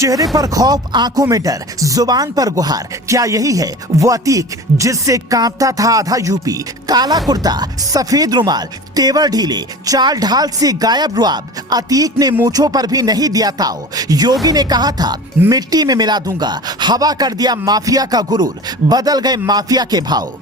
चेहरे पर खौफ, आंखों में डर, जुबान पर गुहार। क्या यही है वो अतीक जिससे कांपता था आधा यूपी? काला कुर्ता, सफेद रुमाल, तेवर ढीले, चाल ढाल से गायब रुआब। अतीक ने मूंछों पर भी नहीं दिया ताव। योगी ने कहा था मिट्टी में मिला दूंगा, हवा कर दिया माफिया का गुरूर, बदल गए माफिया के भाव।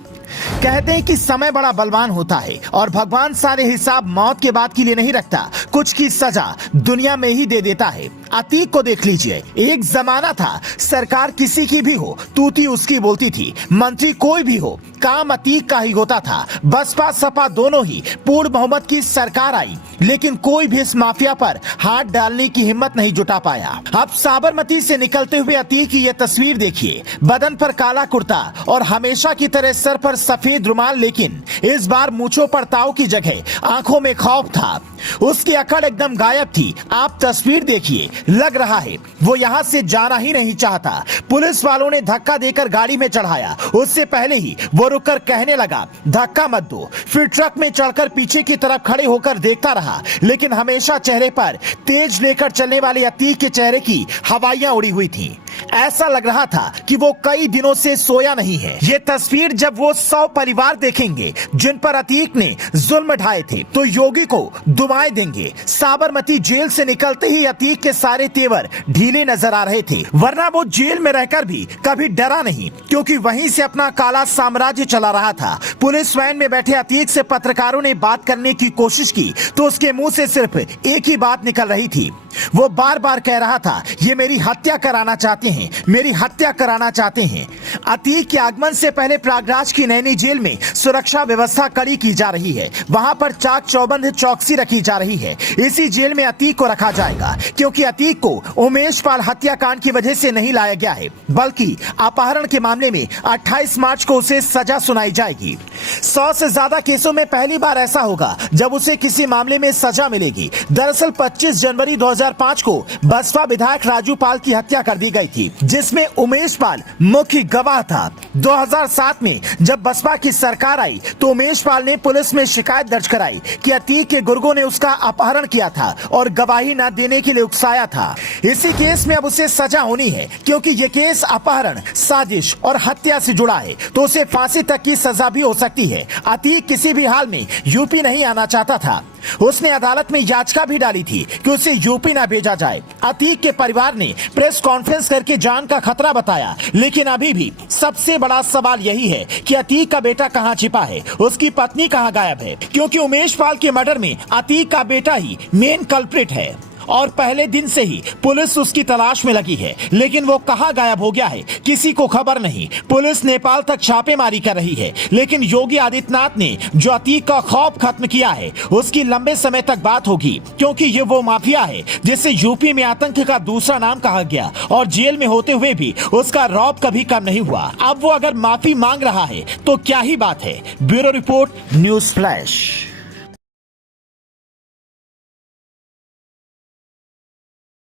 कहते हैं कि समय बड़ा बलवान होता है और भगवान सारे हिसाब मौत के बाद के लिए नहीं रखता, कुछ की सजा दुनिया में ही दे देता है। अतीक को देख लीजिए, एक जमाना था सरकार किसी की भी हो तूती उसकी बोलती थी, मंत्री कोई भी हो काम अतीक का ही होता था। बसपा सपा दोनों ही पूर्ण बहुमत की सरकार आई, लेकिन कोई भी इस माफिया पर हाथ डालने की हिम्मत नहीं जुटा पाया। अब साबरमती से निकलते हुए अतीक की यह तस्वीर देखिए, बदन पर काला कुर्ता और हमेशा की तरह सर पर सफेद रुमाल, लेकिन इस बार मूंछों पर ताव की जगह आंखों में खौफ था। उसकी अकड़ एकदम गायब थी। आप तस्वीर देखिए, लग रहा है वो यहाँ से जाना ही नहीं चाहता। पुलिस वालों ने धक्का देकर गाड़ी में चढ़ाया, उससे पहले ही वो रुककर कहने लगा धक्का मत दो। फिर ट्रक में चढ़कर पीछे की तरफ खड़े होकर देखता रहा, लेकिन हमेशा चेहरे पर तेज लेकर चलने वाले अतीक के चेहरे की हवाइयां उड़ी हुई थी। ऐसा लग रहा था कि वो कई दिनों से सोया नहीं है। ये तस्वीर जब वो 100 परिवार देखेंगे जिन पर अतीक ने जुल्म ढाए थे, तो योगी को दुआएं देंगे। साबरमती जेल से निकलते ही अतीक के सारे तेवर ढीले नजर आ रहे थे, वरना वो जेल में रहकर भी कभी डरा नहीं, क्योंकि वहीं से अपना काला साम्राज्य चला रहा था। पुलिस वैन में बैठे अतीक से पत्रकारों ने बात करने की कोशिश की तो उसके मुंह से सिर्फ एक ही बात निकल रही थी। वो बार बार कह रहा था ये मेरी हत्या कराना चाहते हैं, मेरी हत्या कराना चाहते हैं। अतीक के आगमन से पहले प्रयागराज की नैनी जेल में सुरक्षा व्यवस्था कड़ी की जा रही है। वहां पर चाक चौबंद चौकसी रखी जा रही है। इसी जेल में अतीक को रखा जाएगा, क्योंकि अतीक को उमेश पाल हत्याकांड की वजह से नहीं लाया गया है, बल्कि अपहरण के मामले में 28 मार्च को उसे सजा सुनाई जाएगी। 100 से ज्यादा केसों में पहली बार ऐसा होगा जब उसे किसी मामले में सजा मिलेगी। दरअसल 25 जनवरी 2005 को बसपा विधायक राजू पाल की हत्या कर दी गई थी, जिसमें उमेश पाल मुख्य गवाह था। 2007 में जब बसपा की सरकार आई तो उमेश पाल ने पुलिस में शिकायत दर्ज कराई कि अतीक के गुर्गों ने उसका अपहरण किया था और गवाही न देने के लिए उकसाया था। इसी केस में अब उसे सजा होनी है, क्योंकि ये केस अपहरण, साजिश और हत्या से जुड़ा है, तो उसे फांसी तक की सजा भी हो सकती है। अतीक किसी भी हाल में यूपी नहीं आना चाहता था। उसने अदालत में याचिका भी डाली थी कि उसे यूपी न भेजा जाए। अतीक के परिवार ने प्रेस कॉन्फ्रेंस करके जान का खतरा बताया, लेकिन अभी भी सबसे बड़ा सवाल यही है कि अतीक का बेटा कहां छिपा है, उसकी पत्नी कहां गायब है, क्योंकि उमेश पाल के मर्डर में अतीक का बेटा ही मेन कल्प्रिट है और पहले दिन से ही पुलिस उसकी तलाश में लगी है। लेकिन वो कहां गायब हो गया है किसी को खबर नहीं। पुलिस नेपाल तक छापेमारी कर रही है, लेकिन योगी आदित्यनाथ ने जो अतीक का खौफ खत्म किया है उसकी लंबे समय तक बात होगी, क्योंकि ये वो माफिया है जिसे यूपी में आतंक का दूसरा नाम कहा गया और जेल में होते हुए भी उसका रौब कभी कम नहीं हुआ। अब वो अगर माफी मांग रहा है तो क्या ही बात है। Bureau report, news flash.